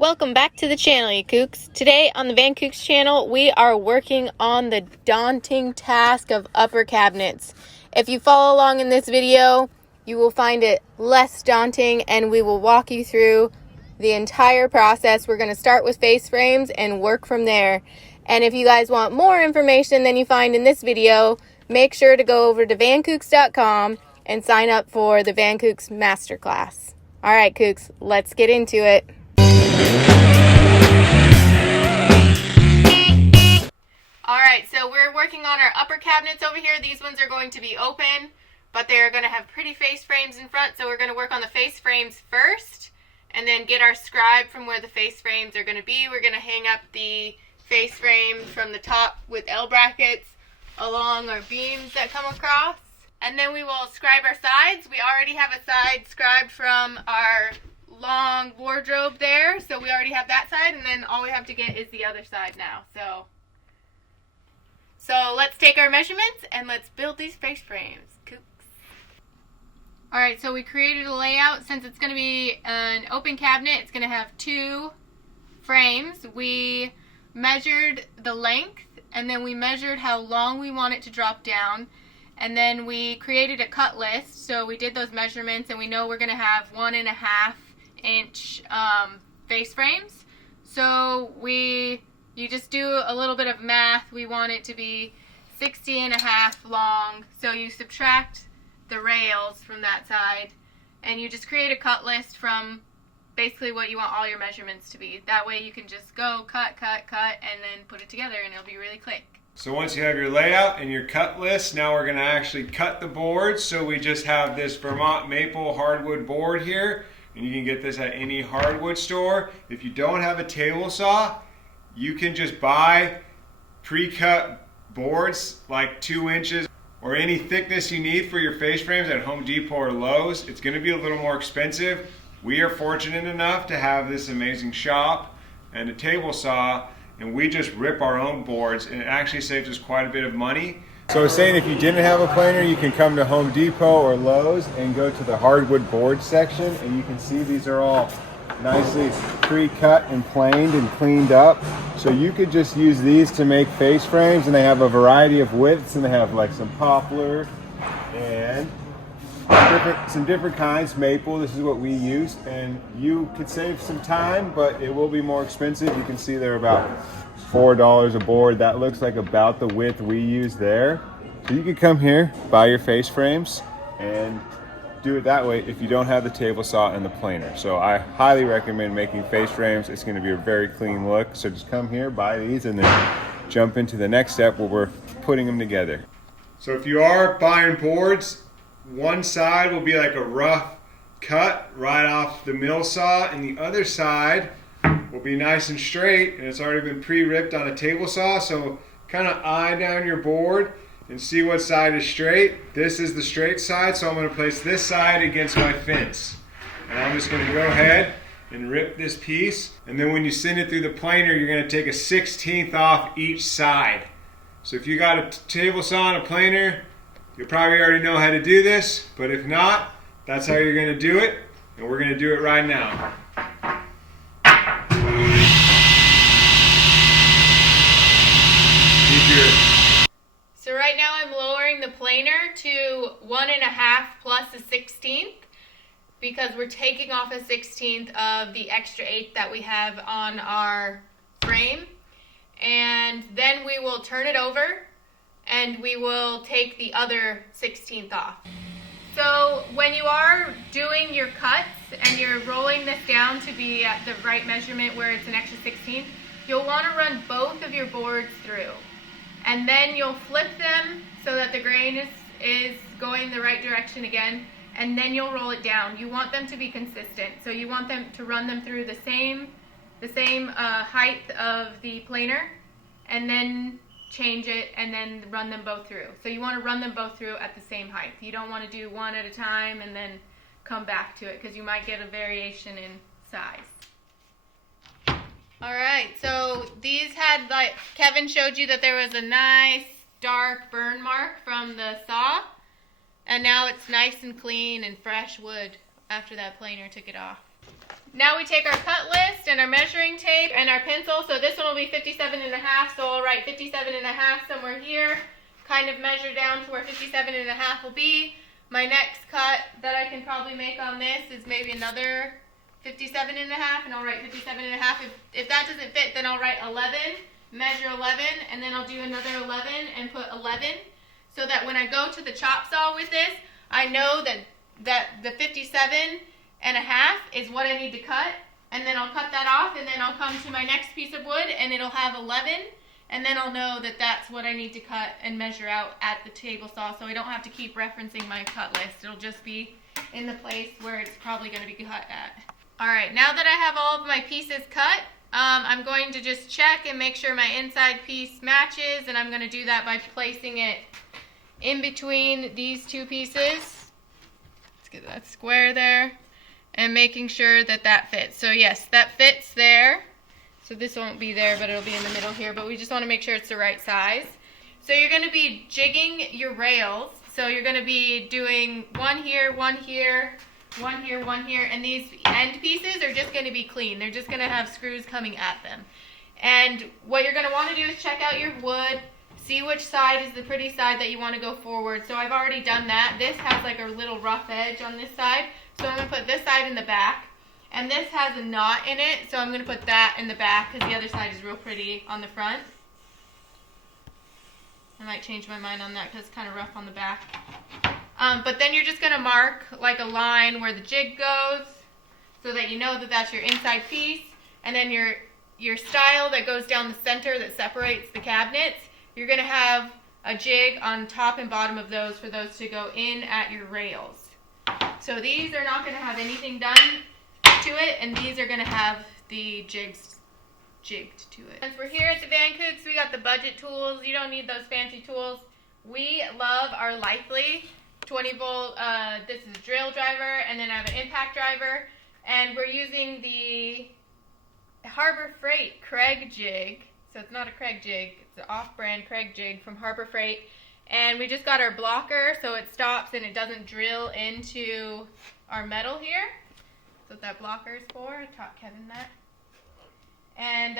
Welcome back to the channel, you kooks. Today on the Van Kooks channel, we are working on the daunting task of upper cabinets. If you follow along in this video, you will find it less daunting and we will walk you through the entire process. We're going to start with face frames and work from there. And if you guys want more information than you find in this video, make sure to go over to vankooks.com and sign up for the Van Kooks Masterclass. All right, kooks, let's get into it. Alright, so we're working on our upper cabinets over here. These ones are going to be open, but they're going to have pretty face frames in front, so we're going to work on the face frames first, and then get our scribe from where the face frames are going to be. We're going to hang up the face frame from the top with L brackets along our beams that come across, and then we will scribe our sides. We already have a side scribed from our long wardrobe there, so we already have that side, and then all we have to get is the other side now. So let's take our measurements and let's build these face frames. Kooks. Alright, so we created a layout. Since it's going to be an open cabinet, it's going to have two frames. We measured the length, and then we measured how long we want it to drop down, and then we created a cut list. So we did those measurements, and we know we're going to have 1.5 inch face frames. So you just do a little bit of math. We want it to be 60.5 long. So you subtract the rails from that side, and you just create a cut list from basically what you want all your measurements to be. That way you can just go cut, and then put it together, and it'll be really quick. So once you have your layout and your cut list, now we're going to actually cut the boards. So we just have this Vermont maple hardwood board here, and you can get this at any hardwood store. If you don't have a table saw, you can just buy pre-cut boards like 2 inches or any thickness you need for your face frames at Home Depot or Lowe's. It's going to be a little more expensive. We are fortunate enough to have this amazing shop and a table saw, and we just rip our own boards, and it actually saves us quite a bit of money. So I was saying, if you didn't have a planer, you can come to Home Depot or Lowe's and go to the hardwood board section, and you can see these are all nicely pre-cut and planed and cleaned up. So you could just use these to make face frames, and they have a variety of widths, and they have like some poplar and some different kinds, maple. This is what we use, and you could save some time, but it will be more expensive. You can see they're about $4 a board. That looks like about the width we use there. So you could come here, buy your face frames, and do it that way if you don't have the table saw and the planer. So I highly recommend making face frames. It's going to be a very clean look. So just come here, buy these, and then jump into the next step where we're putting them together. So if you are buying boards, one side will be like a rough cut right off the mill saw, and the other side will be nice and straight, and it's already been pre-ripped on a table saw. So kind of eye down your board and see what side is straight. This is the straight side, so I'm going to place this side against my fence. And I'm just going to go ahead and rip this piece. And then when you send it through the planer, you're going to take a 1/16 off each side. So if you got a table saw and a planer, you probably already know how to do this. But if not, that's how you're going to do it. And we're going to do it right now. So right now I'm lowering the planer to 1.5 plus a 1/16 because we're taking off a 1/16 of the extra 1/8 that we have on our frame. And then we will turn it over and we will take the other 1/16 off. So when you are doing your cuts and you're rolling this down to be at the right measurement where it's an extra 1/16, you'll want to run both of your boards through. And then you'll flip them so that the grain is going the right direction again, and then you'll roll it down. You want them to be consistent, so you want them to run them through the same height of the planer, and then change it, and then run them both through. So you want to run them both through at the same height. You don't want to do one at a time and then come back to it, because you might get a variation in size. Alright, so these had, like Kevin showed you, that there was a nice dark burn mark from the saw, and now it's nice and clean and fresh wood after that planer took it off. now we take our cut list and our measuring tape and our pencil. So this one will be 57 and a half. So I'll write 57 and a half somewhere here, kind of measure down to where 57 and a half will be. My next cut that I can probably make on this is maybe another 57 and a half, and I'll write 57 and a half. If that doesn't fit, then I'll write 11, measure 11, and then I'll do another 11 and put 11, so that when I go to the chop saw with this, I know that the 57 and a half is what I need to cut, and then I'll cut that off, and then I'll come to my next piece of wood, and it'll have 11, and then I'll know that that's what I need to cut and measure out at the table saw, so I don't have to keep referencing my cut list. It'll just be in the place where it's probably going to be cut at. Alright, now that I have all of my pieces cut, I'm going to just check and make sure my inside piece matches, and I'm going to do that by placing it in between these two pieces. Let's get that square there, and making sure that that fits. So yes, that fits there. So this won't be there, but it'll be in the middle here, but we just want to make sure it's the right size. So you're going to be jigging your rails. So you're going to be doing one here, one here, one here, one here, and these end pieces are just going to be clean. They're just going to have screws coming at them. And what you're going to want to do is check out your wood, see which side is the pretty side that you want to go forward. So I've already done that. This has like a little rough edge on this side, so I'm going to put this side in the back. And this has a knot in it, so I'm going to put that in the back because the other side is real pretty on the front. I might change my mind on that because it's kind of rough on the back. But then you're just going to mark like a line where the jig goes so that you know that that's your inside piece. And then your stile that goes down the center that separates the cabinets, you're going to have a jig on top and bottom of those for those to go in at your rails. So these are not going to have anything done to it, and these are going to have the jigs jigged to it. Since we're here at the Van Cooks, we got the budget tools. You don't need those fancy tools. We love our Likely 20 volt, this is a drill driver, and then I have an impact driver, and we're using the Harbor Freight Craig jig. So it's not a Craig jig, it's an off-brand Craig jig from Harbor Freight, and we just got our blocker so it stops and it doesn't drill into our metal here. That's what that blocker is for. I taught Kevin that. And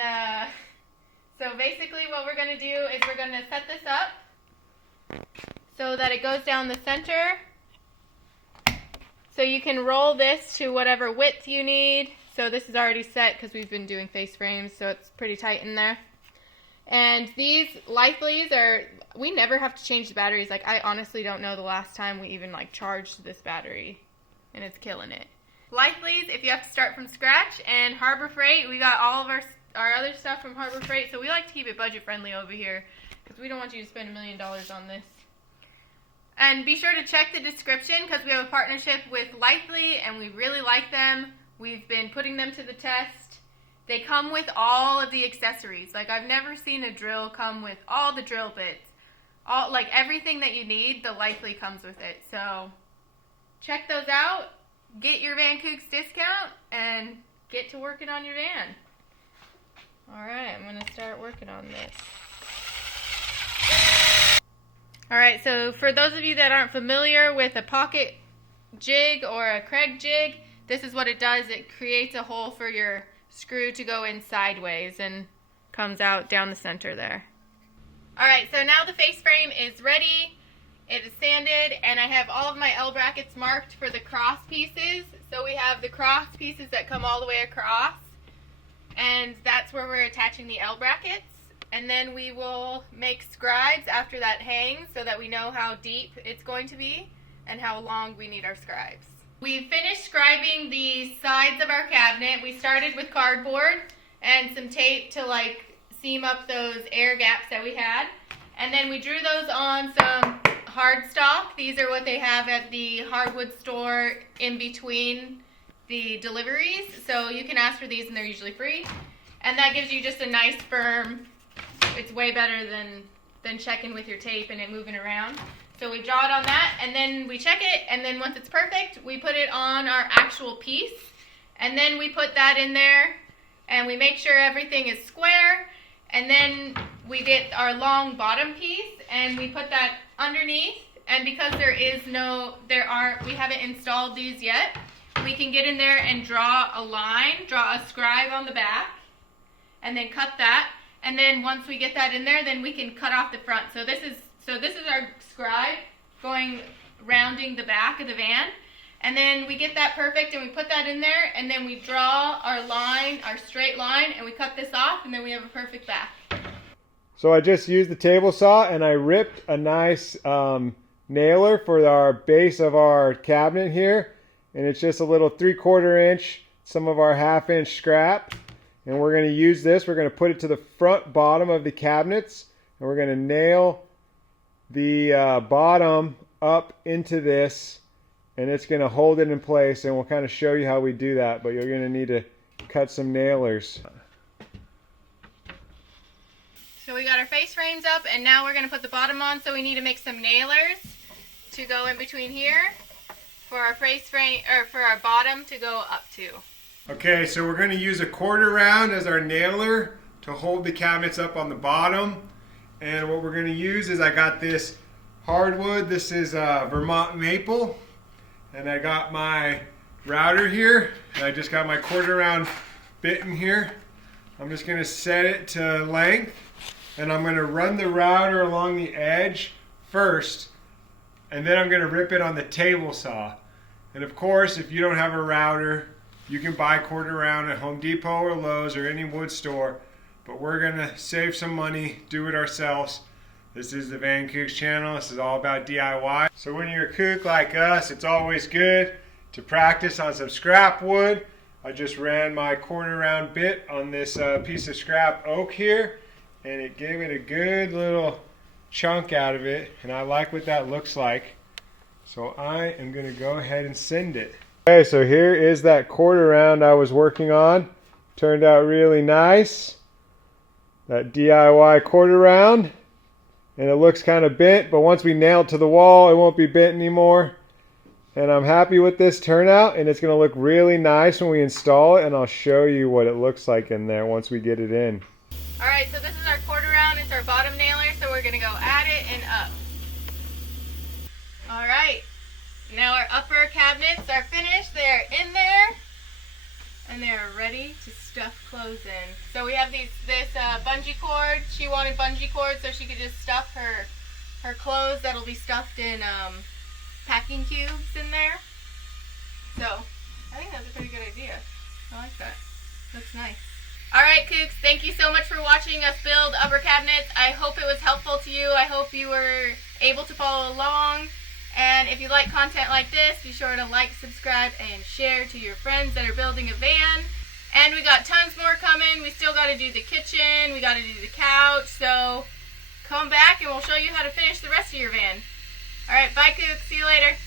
so basically what we're going to do is we're going to set this up so that it goes down the center. So you can roll this to whatever width you need. So this is already set because we've been doing face frames, so it's pretty tight in there. And these Likely's are, we never have to change the batteries. Like, I honestly don't know the last time we even like charged this battery, and it's killing it. Likely's, if you have to start from scratch, and Harbor Freight, we got all of our other stuff from Harbor Freight, so we like to keep it budget friendly over here because we don't want you to spend $1 million on this. And be sure to check the description because we have a partnership with Likely and we really like them. We've been putting them to the test. They come with all of the accessories. Like, I've never seen a drill come with all the drill bits. Like everything that you need, the Likely comes with it. So check those out. Get your Van Cooks discount and get to working on your van. Alright, I'm going to start working on this. Alright, so for those of you that aren't familiar with a pocket jig or a Craig jig, this is what it does. It creates a hole for your screw to go in sideways and comes out down the center there. Alright, so now the face frame is ready. It is sanded, and I have all of my L brackets marked for the cross pieces. So we have the cross pieces that come all the way across, and that's where we're attaching the L brackets. And then we will make scribes after that hangs so that we know how deep it's going to be and how long we need our scribes. We finished scribing the sides of our cabinet. We started with cardboard and some tape to like seam up those air gaps that we had. And then we drew those on some hard stock. These are what they have at the hardwood store in between the deliveries. So you can ask for these and they're usually free. And that gives you just a nice firm, it's way better than checking with your tape and it moving around. So we draw it on that and then we check it, and then once it's perfect, we put it on our actual piece. And then we put that in there and we make sure everything is square. And then we get our long bottom piece and we put that underneath. And because we haven't installed these yet, we can get in there and draw a line, draw a scribe on the back, and then cut that. And then once we get that in there, then we can cut off the front. So this is our scribe going rounding the back of the van. And then we get that perfect and we put that in there, and then we draw our line, our straight line, and we cut this off, and then we have a perfect back. So I just used the table saw and I ripped a nice nailer for our base of our cabinet here. And it's just a little 3/4 inch, some of our 1/2 inch scrap. And we're going to use this, we're going to put it to the front bottom of the cabinets. And we're going to nail the bottom up into this. And it's going to hold it in place, and we'll kind of show you how we do that, but you're going to need to cut some nailers. So we got our face frames up, and now we're going to put the bottom on, so we need to make some nailers to go in between here for our face frame, or for our bottom to go up to. Okay, so we're going to use a 1/4 round as our nailer to hold the cabinets up on the bottom. And what we're going to use is, I got this hardwood, this is Vermont maple. And I got my router here, and I just got my 1/4 round bit in here. I'm just going to set it to length, and I'm going to run the router along the edge first, and then I'm going to rip it on the table saw. And of course, if you don't have a router, you can buy 1/4 round at Home Depot or Lowe's or any wood store, but we're going to save some money, do it ourselves. This is the Van Kooks channel. This is all about DIY. So when you're a kook like us, it's always good to practice on some scrap wood. I just ran my 1/4 round bit on this piece of scrap oak here, and it gave it a good little chunk out of it, and I like what that looks like. So I am going to go ahead and send it. Okay, so here is that 1/4 round I was working on. Turned out really nice. That DIY 1/4 round. And it looks kind of bent, but once we nail it to the wall, it won't be bent anymore. And I'm happy with this turnout, and it's going to look really nice when we install it, and I'll show you what it looks like in there once we get it in. Alright, so this is our 1/4 round. It's our bottom nailer, so we're going to go at it and up. Alright, now our upper cabinets are finished. They're in there, and they're ready to stuff clothes in. So we have this bungee cord. She wanted bungee cord so she could just stuff her clothes that'll be stuffed in packing cubes in there. So I think that's a pretty good idea. I like that. Looks nice. Alright, Kooks, thank you so much for watching us build upper cabinets. I hope it was helpful to you. I hope you were able to follow along. And if you like content like this, be sure to like, subscribe, and share to your friends that are building a van. And we got tons more coming. We still got to do the kitchen. We got to do the couch. So come back and we'll show you how to finish the rest of your van. Alright, bye Kooks. See you later.